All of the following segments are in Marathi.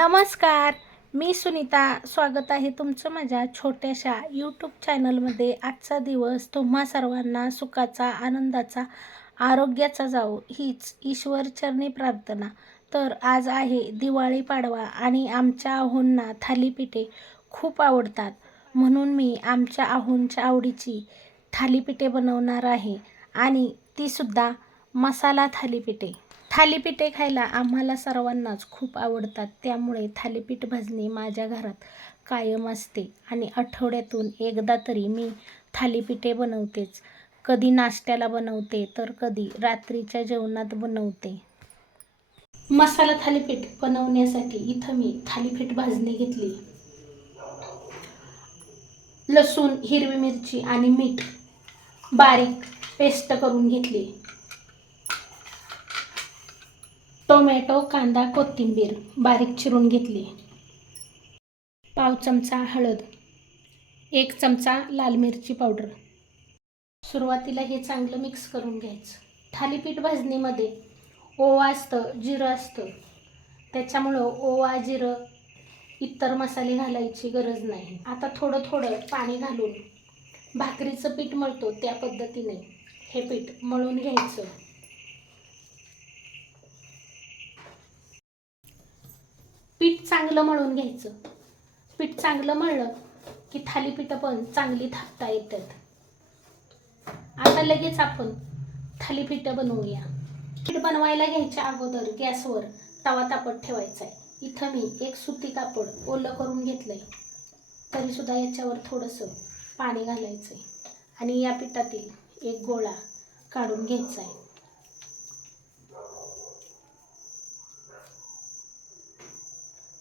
नमस्कार मी सुनीता. स्वागत आहे तुमचं माझ्या छोट्याशा यूट्यूब चॅनलमध्ये आजचा दिवस तुम्हा सर्वांना सुखाचा आनंदाचा आरोग्याचा जावो हीच ईश्वरचरणी प्रार्थना. तर आज आहे दिवाळी पाडवा आणि आमच्या आहोंना थालीपीठे खूप आवडतात. म्हणून मी आमच्या आहोंच्या आवडीची थालीपीठे बनवणार आहे आणि तीसुद्धा मसाला थालीपीठे. थालीपीठे खायला आम्हाला सर्वांनाच खूप आवडतात. त्यामुळे थालीपीठ भाजणे माझ्या घरात कायम असते आणि आठवड्यातून एकदा तरी मी थालीपीठे बनवतेच. कधी नाश्त्याला बनवते तर कधी रात्रीच्या जेवणात बनवते. मसाला थालीपीठ बनवण्यासाठी इथं मी थालीपीठ भाजणी घेतली. लसूण हिरवी मिरची आणि मीठ बारीक पेस्ट करून घेतली. टोमॅटो कांदा कोथिंबीर. बारीक चिरून घेतली. पाव चमचा हळद. एक चमचा लाल मिरची पावडर. सुरुवातीला हे चांगलं मिक्स करून घ्यायचं. थालीपीठ भाजणीमध्ये ओवा असतं जिरं असतं. त्याच्यामुळं ओवा जिरं इतर मसाले घालायची गरज नाही. आता थोडं थोडं पाणी घालून भाकरीचं पीठ मळतो त्या पद्धतीने. हे पीठ मळून घ्यायचं. पीठ चांगलं मळून घ्यायचं. पीठ चांगलं मळलं की थालीपीठं पण चांगली थापता येतात. आता लगेच आपण थालीपीठं बनवूया. पीठ बनवायला घ्यायच्या अगोदर गॅसवर तवा तापत ठेवायचा आहे. इथं मी एक सुती कापड ओलं करून घेतलंय. तरीसुद्धा याच्यावर थोडंसं पाणी घालायचं आहे आणि या पिठातील एक गोळा काढून घ्यायचा आहे.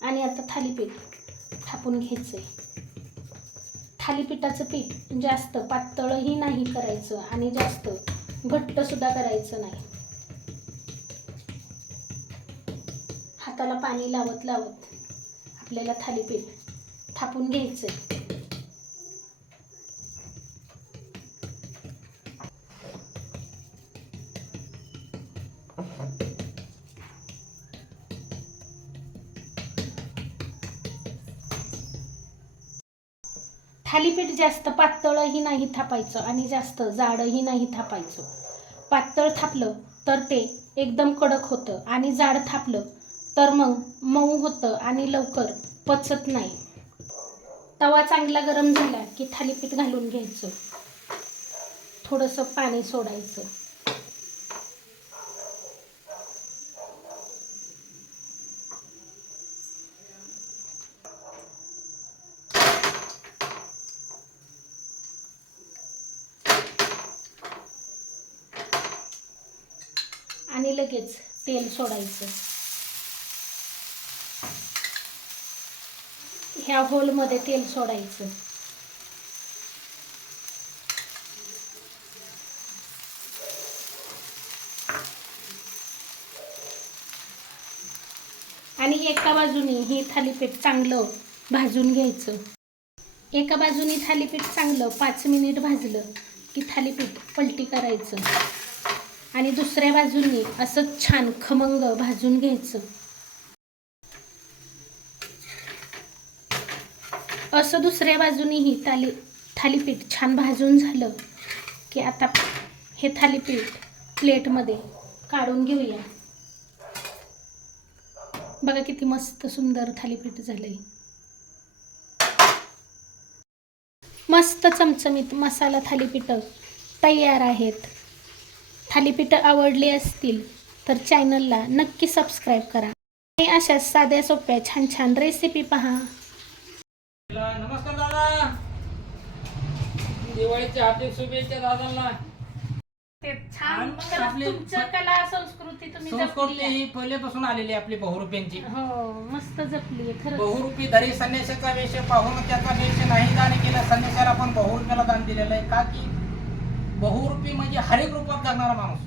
आणि आता थालीपीठ थापून घ्यायचं आहे थालीपीठाचं पीठ जास्त पातळही नाही करायचं आणि जास्त घट्टसुद्धा करायचं नाही. हाताला पाणी लावत लावत आपल्याला थालीपीठ थापून घ्यायचं आहे थालीपीठ जास्त पातळही नाही थापायचं आणि जास्त जाडही नाही थापायचं. पातळ थापलं तर ते एकदम कडक होतं आणि जाड थापलं तर मग मऊ होतं आणि लवकर पचत नाही. तवा चांगला गरम झाला की थालीपीठ घालून घ्यायचं. थोडंसं पाणी सोडायचं. आणि लगेच तेल सोडायचं. ह्या होलमध्ये तेल सोडायचं. आणि एका बाजूने हे थालीपीठ चांगलं भाजून घ्यायचं. एका बाजूने थालीपीठ चांगलं पाच मिनिट भाजलं की थालीपीठ पलटी करायचं. आणि दुसऱ्या बाजूनी असं छान खमंग भाजून घ्यायचं. असं दुसऱ्या बाजूनीही थाली थालीपीठ छान भाजून झालं की आता हे थालीपीठ प्लेटमध्ये काढून घेऊया. बघा किती मस्त सुंदर थालीपीठ झालंय. मस्त चमचमीत मसाला थालीपीठं तयार आहेत. थालीपीठं आवडली असतील तर चॅनलला नक्की सबस्क्राईब करा. आणि अशा साध्या सोप्या छान छान रेसिपी पहा. नमस्कार दादा. दिवाळीच्या हार्दिक शुभेच्छा दादांना. ते छान आणि खरंच आपले- तुमचं कला संस्कृती तुम्ही संस्कृती जपली आहे. ही पहिल्यापासून आलेली आहे आपली बहुरूप्यांची हो मस्त जपली आहे खरंच. बहुरूपी धरी संन्यासाचा वेश पाहून त्याचा वेश नाही दान केला संन्यासाला आपण बहुरूप्याला दान दिलेलं आहे. का की बहुरूपी म्हणजे हरेक रूपात जगणारा माणूस.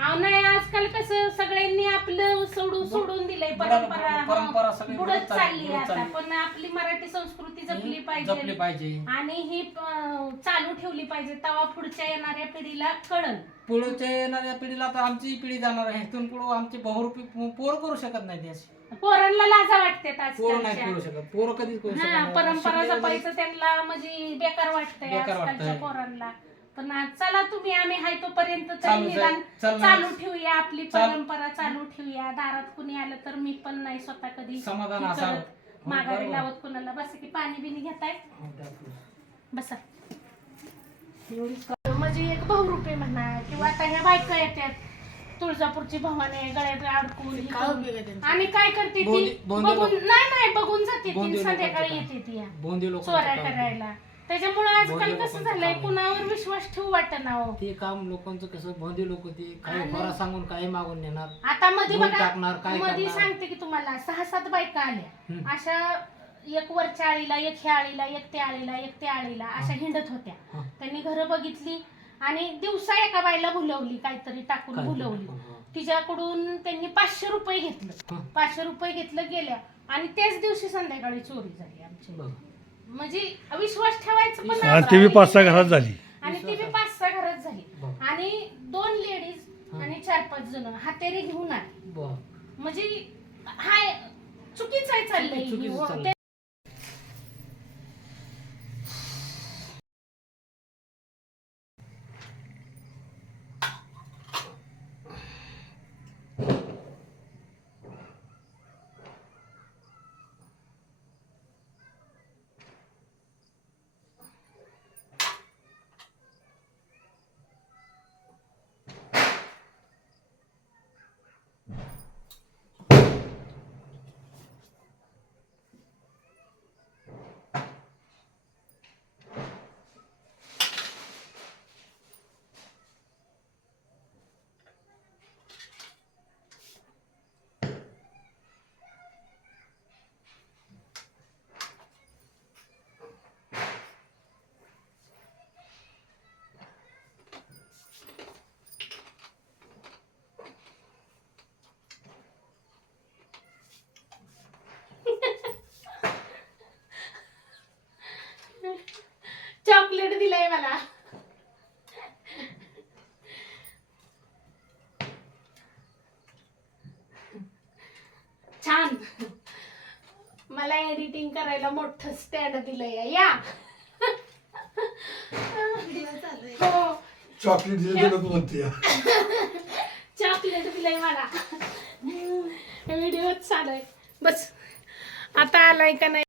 अहो नाही आजकाल कसं सगळ्यांनी आपलं सोडून सोडून दिलंय परंपरा. परंपरा हं, सगळी बुडत चालली- बुडत आता. चालली. पण आपली मराठी संस्कृती जपली जपली पाहिजे. पाहिजे. आणि ही चालू ठेवली पाहिजे. तेव्हा पुढच्या येणाऱ्या पिढीला कळल पुढच्या येणाऱ्या पिढीला आता आमची पिढी जाणार आहे. इथून पुढे आमचे बहुरूपी पोर करू शकत नाही असे. पोरांना लाजा वाटते पोर नाही आजकालच्या करू शकत. पोरं कधीच करू शकत. परंपरा जपायचं त्यांना म्हणजे बेकार वाटतंय बेकार आजकालच्या वाटतंय. पोरांना. पण आज चला तुम्ही आम्ही हाय तोपर्यंत तरी चालू निदान चालू- चालू ठेवूया आपली चाल- परंपरा चालू ठेवूया. दारात कुणी आलं तर मी पण नाही स्वतः कधी समाधान हे असावं. करत, माघारी बरोबर. लावत कुणाला बस की पाणी बिनी घेताय? बसा. म्हणजे एक बहुरूपे म्हणा किंवा आता ह्या बायका येतात. तुळजापूरची भवानी गळ्यात अडकून हे करून. आणि काय करते ती बोंदी- बोंदी बघून लोक- नाही नाही बघून जाते ती बोंदी संध्याकाळी. येते ती या. बोंदे लोक चोऱ्या करायला त्याच्यामुळे आजकाल बोंदी कसं लोकांचं झालंय काम. कुणावर विश्वास ठेवू वाटना हो ते काम लोकांचं कसं भोंदे लोक ते काही आणि- सांगून काही मागून नेणार आता मध्ये बघा टाकणार, काय मध्ये करणार? सांगते की तुम्हाला सहा सात बायका आल्या. अशा एक वरच्या आळीला एक ह्या आळीला एक त्या आळीला एक त्या आळीला अशा हिंडत होत्या हा. त्यांनी घरं बघितली आणि दिवसा एका बाईला भुलवली काहीतरी टाकून भुलवली. तिच्याकडून त्यांनी पाचशे रुपये घेतलं हा. पाचशे रुपये घेतलं गेल्या आणि त्याच दिवशी संध्याकाळी चोरी झाली आमची बघ. म्हणजे विश्वास ठेवायचं पण आणि ती बी पाच सहा घरात झाली आणि ती बी पाच सहा घरात झाली. आणि दोन लेडीज हा. आणि चार पाच जण हातेरी घेऊन आले. म्हणजे हाय चुकीचं आहे चाललंय चुकीचं ही. चाललंय. चॉकलेट दिलंय मला छान मला एडिटिंग करायला मोठं स्टँड दिलंय या. हो. चॉकलेट दिलं म्हणते चॉकलेट दिलंय मला. व्हिडिओ चालू आहे बस. आता आलाय का नाही?